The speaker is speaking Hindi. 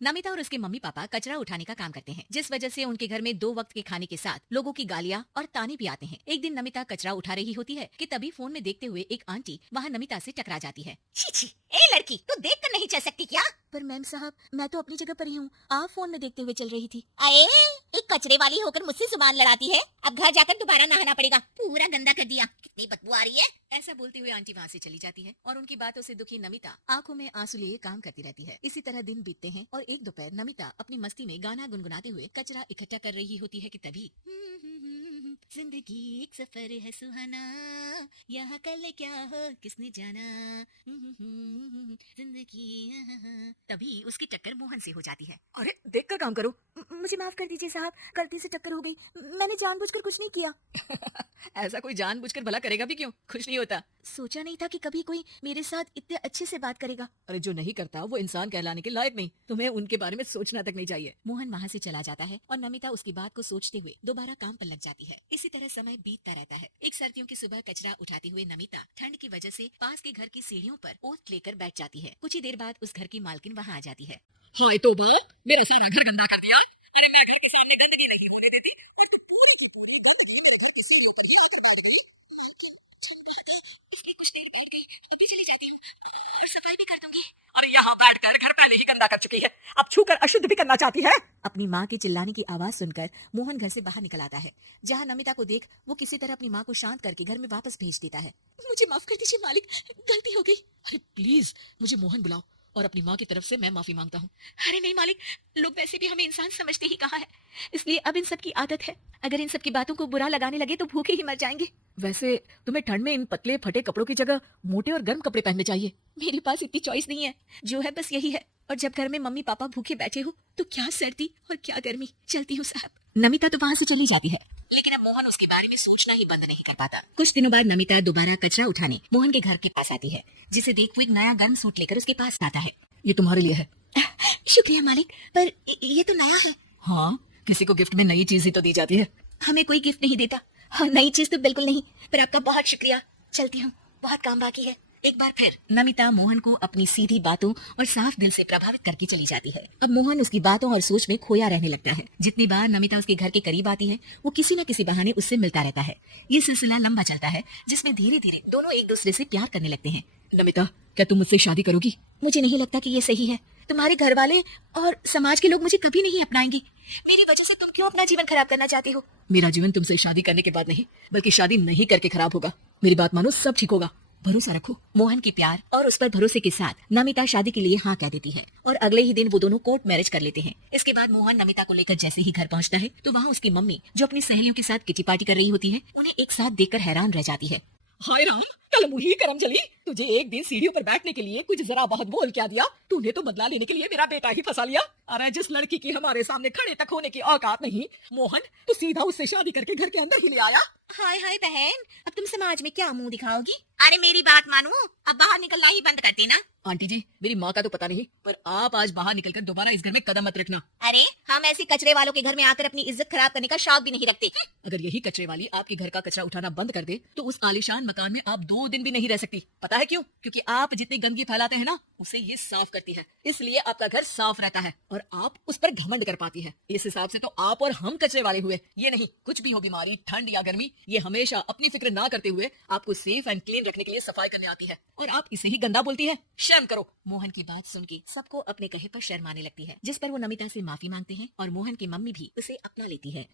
नमिता और उसके मम्मी पापा कचरा उठाने का काम करते हैं, जिस वजह से उनके घर में 2 वक्त के खाने के साथ लोगों की गालियां और ताने भी आते हैं। एक दिन नमिता कचरा उठा रही होती है कि तभी फोन में देखते हुए एक आंटी वहां नमिता से टकरा जाती है। छी छी, ए लड़की, तू देख कर नहीं चल सकती क्या? पर मैम साहब, मैं तो अपनी जगह पर ही हूँ। आप फोन में देखते हुए चल रही थी। अरे, एक कचरे वाली होकर मुझसे जुबान लड़ाती है। अब घर जाकर दोबारा नहाना पड़ेगा, पूरा गंदा कर दिया। कितनी बदबू आ रही है। ऐसा बोलते हुए आंटी वहाँ से चली जाती है और उनकी बातों से दुखी नमिता आंखों में आंसू लिए काम करती रहती है। इसी तरह दिन बीतते हैं और एक दोपहर नमिता अपनी मस्ती में गाना गुनगुनाते हुए कचरा इकट्ठा कर रही होती है कि तभी जिंदगी एक सफर है सुहाना, यहाँ कल क्या हो किसने जाना, जिंदगी। तभी उसकी टक्कर मोहन से हो जाती है। अरे देख कर काम करो। मुझे माफ कर दीजिए साहब, गलती से टक्कर हो गई। मैंने जानबूझकर कुछ नहीं किया। ऐसा कोई जानबूझकर भला करेगा भी क्यों? खुश नहीं होता। सोचा नहीं था कि कभी कोई मेरे साथ इतने अच्छे से बात करेगा। अरे जो नहीं करता वो इंसान कहलाने के लायक नहीं। तुम्हें उनके बारे में सोचना तक नहीं चाहिए। मोहन वहाँ से चला जाता है और नमिता उसकी बात को सोचते हुए दोबारा काम पर लग जाती है। इसी तरह समय बीतता रहता है। एक सर्दियों की सुबह कचरा उठाते हुए नमिता ठंड की वजह से पास के घर की सीढ़ियों पर ओत लेकर बैठ जाती है। कुछ ही देर बाद उस घर की मालकिन वहाँ आ जाती है। हाय तौबा, मेरा सारा घर गंदा कर दिया। अरे मैं घर के सामने गंदगी नहीं होने देती। इसलिए कुछ देर बैठ गई तो भी चली जाती हूँ और सफाई भी कर दूंगी। अरे यहाँ बैठकर घर पहले ही गंदा कर चुकी है, अब छूकर अशुद्ध भी करना चाहती है। अपनी माँ के चिल्लाने की आवाज सुनकर मोहन घर से बाहर निकल आता है। जहाँ नमिता को देख वो किसी तरह अपनी माँ को शांत करके घर में वापस भेज देता है। मुझे माफ कर दीजिए मालिक, गलती हो गई। अरे प्लीज मुझे मोहन बुलाओ और अपनी माँ की तरफ से मैं माफी मांगता हूँ। अरे नहीं मालिक, लोग वैसे भी हमें इंसान समझते ही कहाँ है, इसलिए अब इन सब की आदत है। अगर इन सब की बातों को बुरा लगाने लगे तो भूखे ही मर जाएंगे। वैसे तुम्हें ठंड में इन पतले फटे कपड़ों की जगह मोटे और गर्म कपड़े पहनने चाहिए। मेरे पास इतनी चॉइस नहीं है, जो है बस यही है। और जब घर में मम्मी पापा भूखे बैठे हो तो क्या सर्दी और क्या गर्मी। चलती हूँ साहब। नमिता तो वहाँ से चली जाती है, लेकिन अब मोहन उसके बारे में सोचना ही बंद नहीं कर पाता। कुछ दिनों बाद नमिता दोबारा कचरा उठाने मोहन के घर के पास आती है, जिसे देख वो एक नया गर्म सूट लेकर उसके पास आता है। ये तुम्हारे लिए है। शुक्रिया मालिक, पर ये तो नया है। हाँ, किसी को गिफ्ट में नई चीज ही तो दी जाती है। हमें कोई गिफ्ट नहीं देता। हाँ, नई चीज तो बिल्कुल नहीं, पर आपका बहुत शुक्रिया। चलती हूँ, बहुत काम बाकी है। एक बार फिर नमिता मोहन को अपनी सीधी बातों और साफ दिल से प्रभावित करके चली जाती है। अब मोहन उसकी बातों और सोच में खोया रहने लगता है। जितनी बार नमिता उसके घर के करीब आती है वो किसी न किसी बहाने उससे मिलता रहता है। ये सिलसिला लंबा चलता है, जिसमें धीरे धीरे दोनों एक दूसरे से प्यार करने लगते हैं। नमिता, क्या तुम मुझसे शादी करोगी? मुझे नहीं लगता कि ये सही है। तुम्हारे घर वाले और समाज के लोग मुझे कभी नहीं अपनाएंगे। मेरी वजह से तुम क्यों अपना जीवन खराब करना चाहते हो? मेरा जीवन तुमसे शादी करने के बाद नहीं, बल्कि शादी नहीं करके खराब होगा। मेरी बात मानो, सब ठीक होगा, भरोसा रखो। मोहन की प्यार और उस पर भरोसे के साथ नमिता शादी के लिए हाँ कह देती है और अगले ही दिन वो दोनों कोर्ट मैरिज कर लेते हैं। इसके बाद मोहन नमिता को लेकर जैसे ही घर पहुंचता है तो वहाँ उसकी मम्मी, जो अपनी सहेलियों के साथ किटी पार्टी कर रही होती है, उन्हें एक साथ देखकर हैरान रह जाती है। हाय राम, कल मुही करम चली। तुझे एक दिन सीढ़ियों पर बैठने के लिए कुछ जरा बहुत बोल क्या दिया। तूने तो बदला लेने के लिए मेरा बेटा ही फंसा लिया। अरे जिस लड़की की हमारे सामने खड़े तक होने की औकात नहीं, मोहन तो सीधा उससे शादी करके घर के अंदर ही ले आया। हाय हाय बहन, अब तुम समाज में क्या मुंह दिखाओगी? अरे मेरी बात मानो, अब बाहर निकलना ही बंद कर देना। आंटी जी, मेरी माँ का तो पता नहीं, पर आप आज बाहर निकलकर दोबारा इस घर में कदम मत रखना। अरे हम ऐसे कचरे वालों के घर में आकर अपनी इज्जत खराब करने का शौक भी नहीं रखते। अगर यही कचरे वाली आपके घर का कचरा उठाना बंद कर दे तो उस आलीशान मकान में आप 2 दिन भी नहीं रह सकती। पता है क्यों? क्योंकि आप जितनी गंदगी फैलाते हैं ना, उसे ये साफ करती है, इसलिए आपका घर साफ रहता है और आप उस पर घमंड कर पाती है। इस हिसाब से तो आप और हम कचरे वाले हुए। ये नहीं, कुछ भी हो, बीमारी, ठंड या गर्मी, ये हमेशा अपनी फिक्र ना करते हुए आपको सेफ एंड क्लीन रखने के लिए सफाई करने आती है, और आप इसे ही गंदा बोलती है। शर्म करो। मोहन की बात सुन के सबको अपने कहे पर शर्म आने लगती है, जिस पर वो नमिता से माफी मांगते हैं और मोहन की मम्मी भी उसे अपना लेती है।